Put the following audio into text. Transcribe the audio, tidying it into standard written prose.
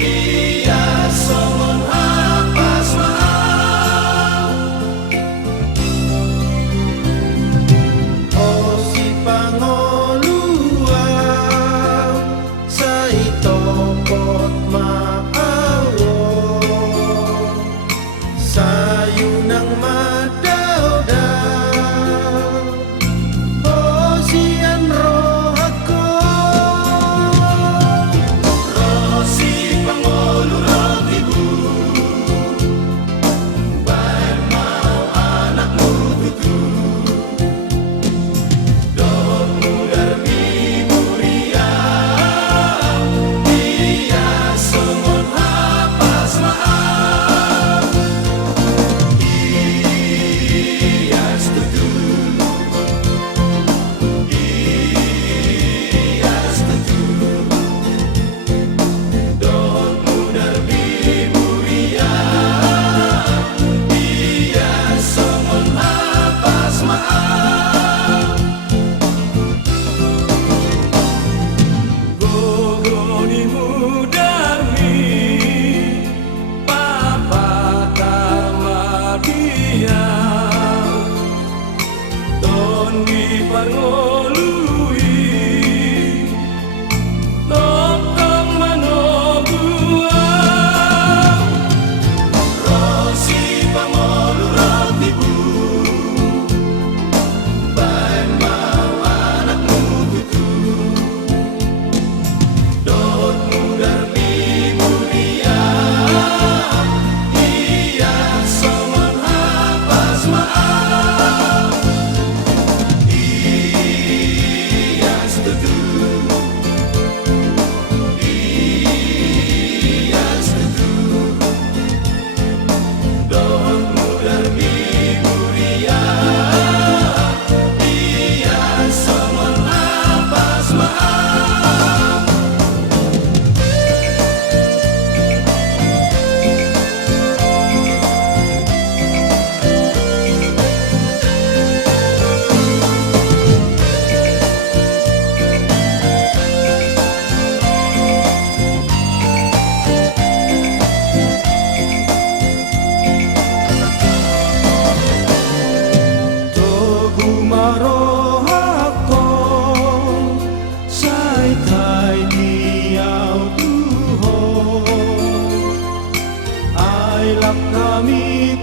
Iya songon hapas maaf. Oh si pangolua saito pot maawo sayunang madaudaw. Oh sian roh ako roh si pangolu roh ibu baik mau anakmu tutu dok mudar ibu riau. Iya songon hapas maaf. Iya setuju. Iya setuju. Dok mudar ibu riau. Iya songon hapas maaf. Gogoni mudarmi papa tamadia ton di pangolui notong manobua. Rosi pangolu rotibu baik mau anakmu tutu dot mudar ibu riau. Iya songon hapas maaf. Iya setuju. Iya setuju. Dot mudar ibu riau. Iya songon hapas maaf. Togu marohako sai kai niau tuho ai lak kami